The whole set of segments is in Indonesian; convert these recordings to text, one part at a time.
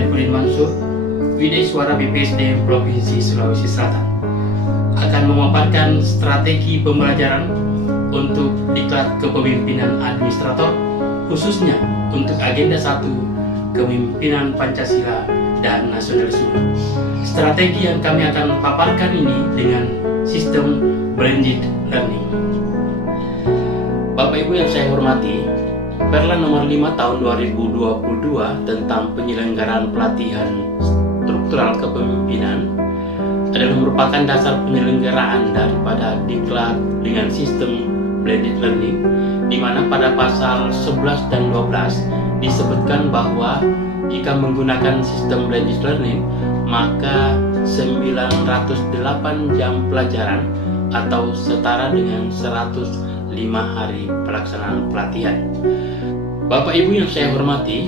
Arifudin Mansur, Wideiswara BPSD Provinsi Sulawesi Selatan, akan memaparkan strategi pembelajaran untuk diklat kepemimpinan administrator, khususnya untuk agenda 1 kepemimpinan Pancasila dan nasionalisme. Strategi yang kami akan paparkan ini dengan sistem blended learning. Bapak Ibu yang saya hormati, Perla nomor 5 tahun 2022 tentang penyelenggaraan pelatihan struktural kepemimpinan adalah merupakan dasar penyelenggaraan daripada diklat dengan sistem blended learning, di mana pada pasal 11 dan 12 disebutkan bahwa jika menggunakan sistem blended learning, maka 908 jam pelajaran atau setara dengan 105 hari pelaksanaan pelatihan. Bapak Ibu yang saya hormati,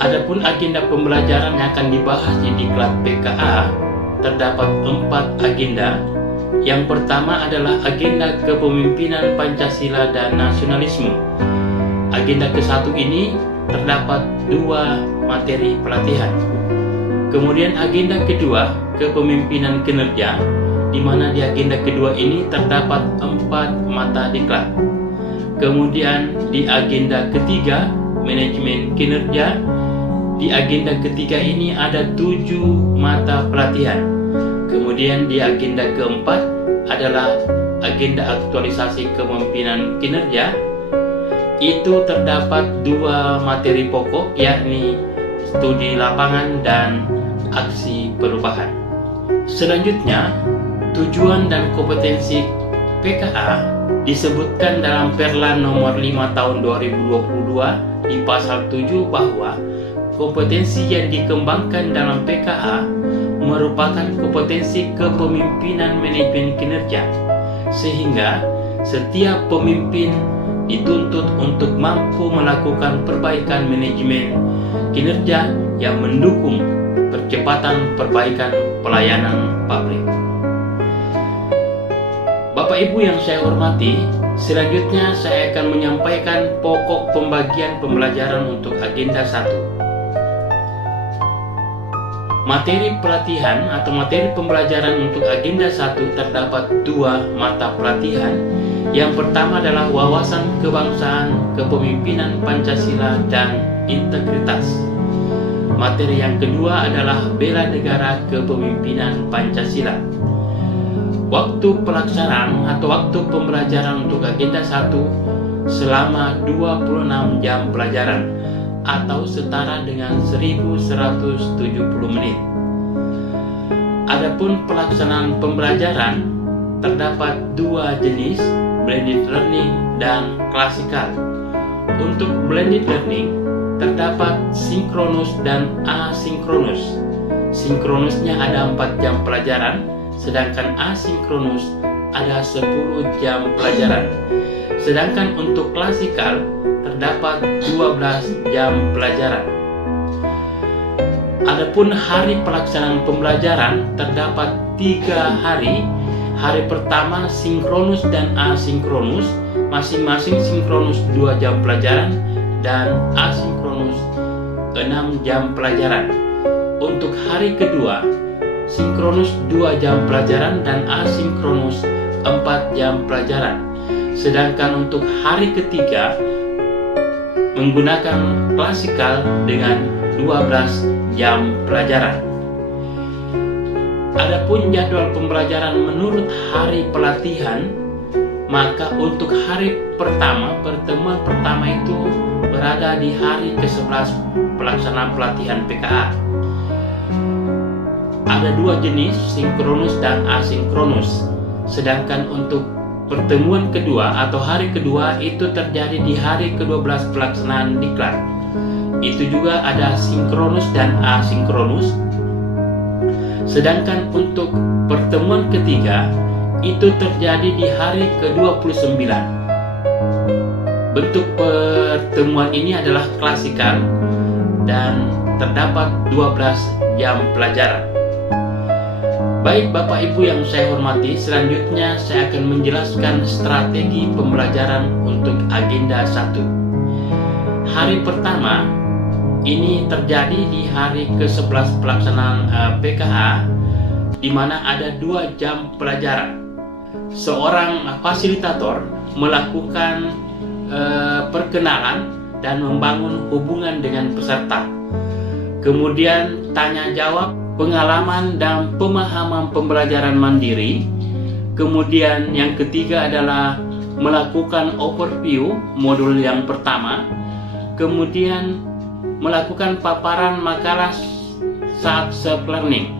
adapun agenda pembelajaran yang akan dibahas di diklat PKA terdapat 4 agenda. Yang pertama adalah agenda kepemimpinan Pancasila dan nasionalisme. Agenda ke-1 ini terdapat 2 materi pelatihan. Kemudian agenda kedua, kepemimpinan kinerja, di mana di agenda kedua ini terdapat 4 mata diklat. Kemudian di agenda ketiga, manajemen kinerja, di agenda ketiga ini ada 7 mata pelatihan. Kemudian di agenda keempat adalah agenda aktualisasi kepemimpinan kinerja. Itu terdapat 2 materi pokok, yakni studi lapangan dan aksi perubahan. Selanjutnya, tujuan dan kompetensi PKA disebutkan dalam Perla nomor 5 tahun 2022 di pasal 7 bahwa kompetensi yang dikembangkan dalam PKA merupakan kompetensi kepemimpinan manajemen kinerja, sehingga setiap pemimpin dituntut untuk mampu melakukan perbaikan manajemen kinerja yang mendukung percepatan perbaikan pelayanan publik. Bapak Ibu yang saya hormati, selanjutnya saya akan menyampaikan pokok pembagian pembelajaran untuk agenda 1. Materi pelatihan atau materi pembelajaran untuk agenda 1 terdapat 2 mata pelatihan. Yang pertama adalah wawasan kebangsaan, kepemimpinan Pancasila, dan integritas. Materi yang kedua adalah bela negara, kepemimpinan Pancasila. Waktu pelaksanaan atau waktu pembelajaran untuk agenda 1 selama 26 jam pelajaran atau setara dengan 1170 menit. Adapun pelaksanaan pembelajaran terdapat 2 jenis, blended learning dan klasikal. Untuk blended learning terdapat sinkronus dan asinkronus. Sinkronusnya ada 4 jam pelajaran, sedangkan asinkronus ada 10 jam pelajaran. Sedangkan untuk klasikal terdapat 12 jam pelajaran. Adapun hari pelaksanaan pembelajaran terdapat 3 hari. Hari pertama sinkronus dan asinkronus, masing-masing sinkronus 2 jam pelajaran dan asinkronus 6 jam pelajaran. Untuk hari kedua, sinkronus 2 jam pelajaran dan asinkronus 4 jam pelajaran. Sedangkan untuk hari ketiga menggunakan klasikal dengan 12 jam pelajaran. Adapun jadwal pembelajaran menurut hari pelatihan, maka untuk hari pertama, pertemuan pertama itu berada di hari ke-11 pelaksanaan pelatihan PKA. Ada 2 jenis, sinkronus dan asinkronus. Sedangkan untuk pertemuan kedua atau hari kedua itu terjadi di hari ke-12 pelaksanaan diklat. Itu juga ada sinkronus dan asinkronus. Sedangkan untuk pertemuan ketiga itu terjadi di hari ke-29. Bentuk pertemuan ini adalah klasikal dan terdapat 12 jam pelajaran. Baik Bapak Ibu yang saya hormati, selanjutnya saya akan menjelaskan strategi pembelajaran untuk agenda 1. Hari pertama ini terjadi di hari ke-11 pelaksanaan PKA, di mana ada 2 jam pelajaran. Seorang fasilitator melakukan perkenalan dan membangun hubungan dengan peserta. Kemudian tanya jawab, pengalaman dan pemahaman pembelajaran mandiri. Kemudian yang ketiga adalah melakukan overview modul yang pertama. Kemudian melakukan paparan makalah saat self-learning.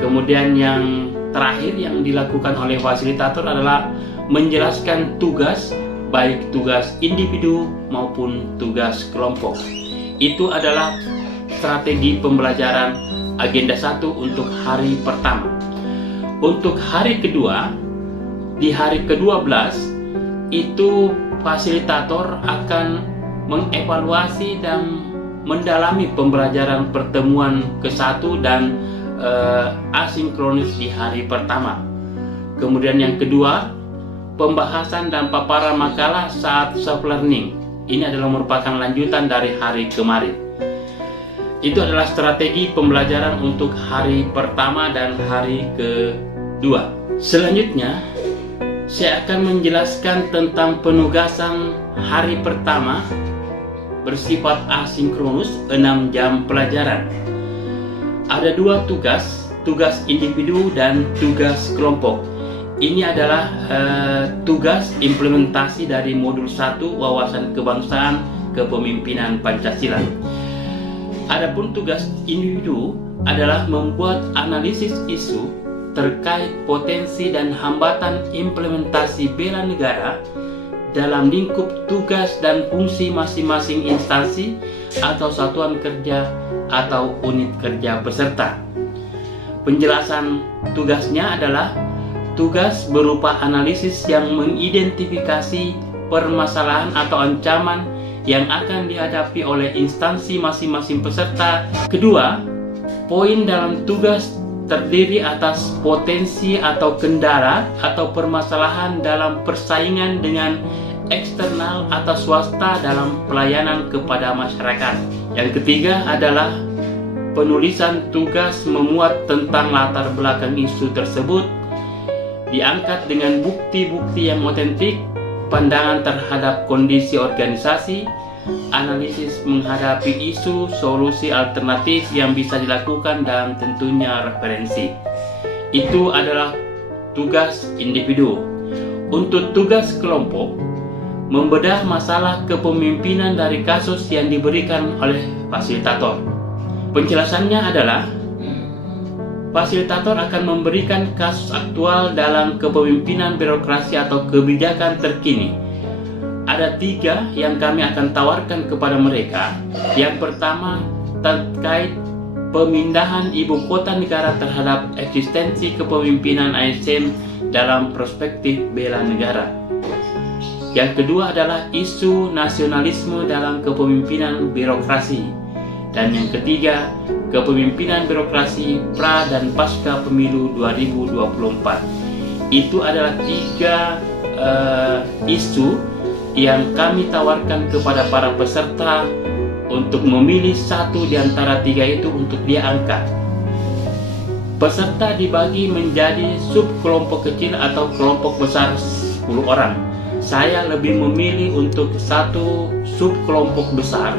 Kemudian yang terakhir yang dilakukan oleh fasilitator adalah menjelaskan tugas, baik tugas individu maupun tugas kelompok. Itu adalah strategi pembelajaran agenda 1 untuk hari pertama. Untuk hari kedua, di hari ke-12 itu fasilitator akan mengevaluasi dan mendalami pembelajaran pertemuan ke-1 dan asinkronis di hari pertama. Kemudian yang kedua, pembahasan dan paparan makalah saat self-learning. Ini adalah merupakan lanjutan dari hari kemarin. Itu adalah strategi pembelajaran untuk hari pertama dan hari kedua. Selanjutnya, saya akan menjelaskan tentang penugasan hari pertama bersifat asinkronus 6 jam pelajaran. Ada 2 tugas, tugas individu dan tugas kelompok. Ini adalah tugas implementasi dari modul 1 wawasan kebangsaan kepemimpinan Pancasila. Adapun tugas individu adalah membuat analisis isu terkait potensi dan hambatan implementasi bela negara dalam lingkup tugas dan fungsi masing-masing instansi atau satuan kerja atau unit kerja peserta. Penjelasan tugasnya adalah tugas berupa analisis yang mengidentifikasi permasalahan atau ancaman yang akan dihadapi oleh instansi masing-masing peserta. Kedua, poin dalam tugas terdiri atas potensi atau kendala atau permasalahan dalam persaingan dengan eksternal atau swasta dalam pelayanan kepada masyarakat. Yang ketiga adalah penulisan tugas memuat tentang latar belakang isu tersebut, diangkat dengan bukti-bukti yang otentik, pandangan terhadap kondisi organisasi, analisis menghadapi isu, solusi alternatif yang bisa dilakukan, dan tentunya referensi. Itu adalah tugas individu. Untuk tugas kelompok, membedah masalah kepemimpinan dari kasus yang diberikan oleh fasilitator. Penjelasannya adalah fasilitator akan memberikan kasus aktual dalam kepemimpinan birokrasi atau kebijakan terkini. Ada 3 yang kami akan tawarkan kepada mereka. Yang pertama terkait pemindahan ibu kota negara terhadap eksistensi kepemimpinan ASN dalam perspektif bela negara. Yang kedua adalah isu nasionalisme dalam kepemimpinan birokrasi. Dan yang ketiga, kepemimpinan birokrasi pra dan pasca pemilu 2024. Itu adalah 3 isu yang kami tawarkan kepada para peserta untuk memilih satu di antara 3 itu untuk dia angkat. Peserta dibagi menjadi sub kelompok kecil atau kelompok besar 10 orang. Saya lebih memilih untuk satu sub kelompok besar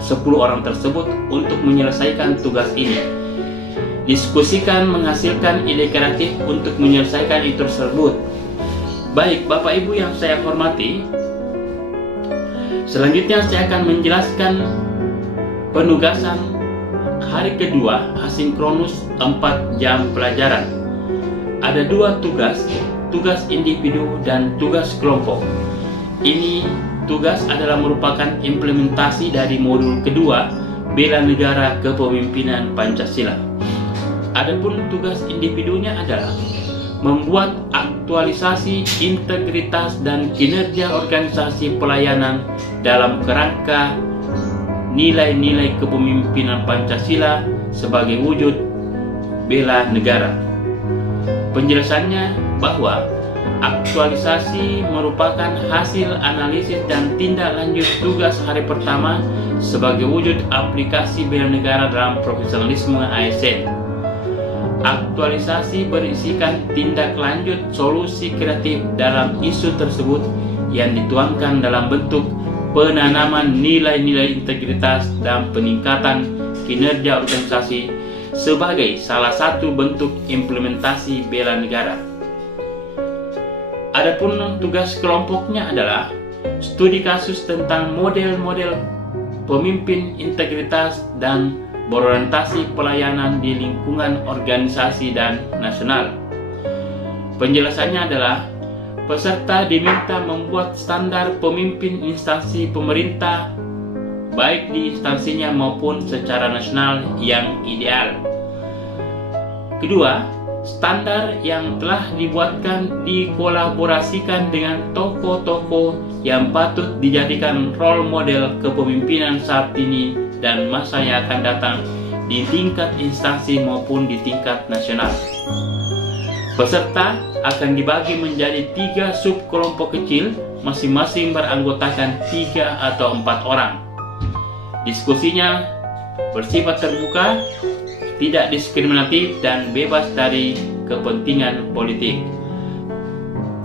10 orang tersebut untuk menyelesaikan tugas ini. Diskusikan menghasilkan ide kreatif untuk menyelesaikan itu tersebut. Baik, Bapak Ibu yang saya hormati, selanjutnya saya akan menjelaskan penugasan hari kedua asinkronus 4 jam pelajaran. Ada 2 tugas, tugas individu dan tugas kelompok. Ini tugas adalah merupakan implementasi dari modul kedua bela negara kepemimpinan Pancasila. Adapun tugas individunya adalah membuat aktualisasi integritas dan kinerja organisasi pelayanan dalam kerangka nilai-nilai kepemimpinan Pancasila sebagai wujud bela negara. Penjelasannya bahwa Aktualisasi merupakan hasil analisis dan tindak lanjut tugas hari pertama sebagai wujud aplikasi bela negara dalam profesionalisme ASN. Aktualisasi berisikan tindak lanjut solusi kreatif dalam isu tersebut yang dituangkan dalam bentuk penanaman nilai-nilai integritas dan peningkatan kinerja organisasi sebagai salah satu bentuk implementasi bela negara. Adapun tugas kelompoknya adalah studi kasus tentang model-model pemimpin integritas dan berorientasi pelayanan di lingkungan organisasi dan nasional. Penjelasannya adalah peserta diminta membuat standar pemimpin instansi pemerintah baik di instansinya maupun secara nasional yang ideal. Kedua, standar yang telah dibuatkan dikolaborasikan dengan tokoh-tokoh yang patut dijadikan role model kepemimpinan saat ini dan masa yang akan datang di tingkat instansi maupun di tingkat nasional. Peserta akan dibagi menjadi 3 subkelompok kecil, masing-masing beranggotakan 3 atau 4 orang. Diskusinya bersifat terbuka, tidak diskriminatif, dan bebas dari kepentingan politik.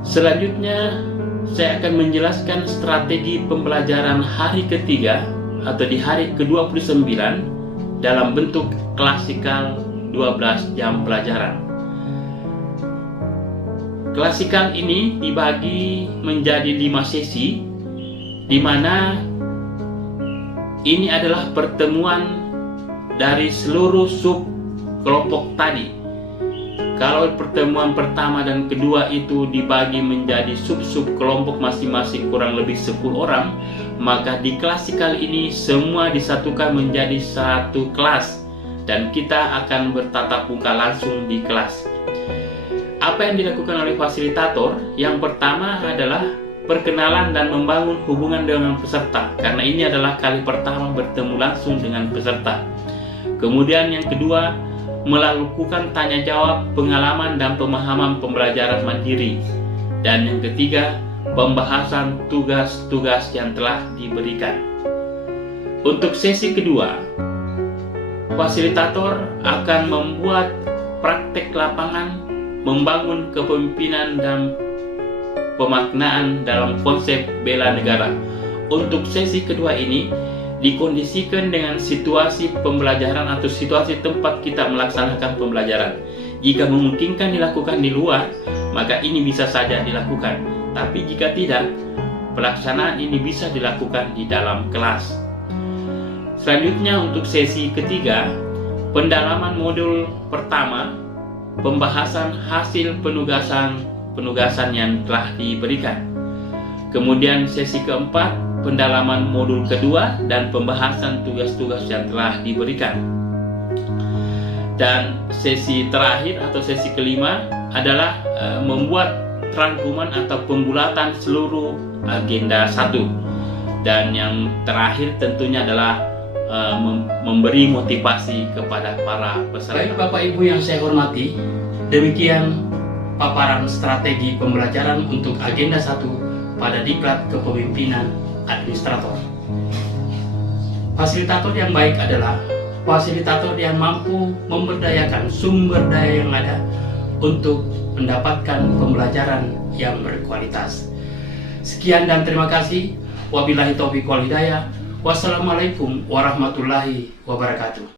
Selanjutnya, saya akan menjelaskan strategi pembelajaran hari ketiga atau di hari ke-29 dalam bentuk klasikal 12 jam pelajaran. Klasikal ini dibagi menjadi 5 sesi, di mana ini adalah pertemuan dari seluruh sub kelompok tadi. Kalau pertemuan pertama dan kedua itu dibagi menjadi sub-sub kelompok masing-masing kurang lebih 10 orang, maka di klasikal ini semua disatukan menjadi satu kelas dan kita akan bertatap muka langsung di kelas. Apa yang dilakukan oleh fasilitator? Yang pertama adalah perkenalan dan membangun hubungan dengan peserta, karena ini adalah kali pertama bertemu langsung dengan peserta. Kemudian yang kedua, melakukan tanya jawab, pengalaman dan pemahaman pembelajaran mandiri. Dan yang ketiga, pembahasan tugas-tugas yang telah diberikan. Untuk sesi kedua, fasilitator akan membuat praktek lapangan, membangun kepemimpinan dan pemaknaan dalam konsep bela negara. Untuk sesi kedua ini dikondisikan dengan situasi pembelajaran atau situasi tempat kita melaksanakan pembelajaran. Jika memungkinkan dilakukan di luar, maka ini bisa saja dilakukan. Tapi jika tidak, pelaksanaan ini bisa dilakukan di dalam kelas. Selanjutnya untuk sesi ketiga, pendalaman modul pertama, pembahasan hasil penugasan yang telah diberikan. Kemudian sesi keempat, pendalaman modul kedua dan pembahasan tugas-tugas yang telah diberikan. Dan sesi terakhir atau sesi kelima adalah membuat rangkuman atau pembulatan seluruh agenda 1. Dan yang terakhir tentunya adalah memberi motivasi kepada para peserta. Baik Bapak Ibu yang saya hormati, demikian paparan strategi pembelajaran untuk agenda 1 pada Diklat Kepemimpinan Administrator. Fasilitator yang baik adalah fasilitator yang mampu memberdayakan sumber daya yang ada untuk mendapatkan pembelajaran yang berkualitas. Sekian dan terima kasih. Wabillahi taufiq wal hidayah. Wassalamualaikum warahmatullahi wabarakatuh.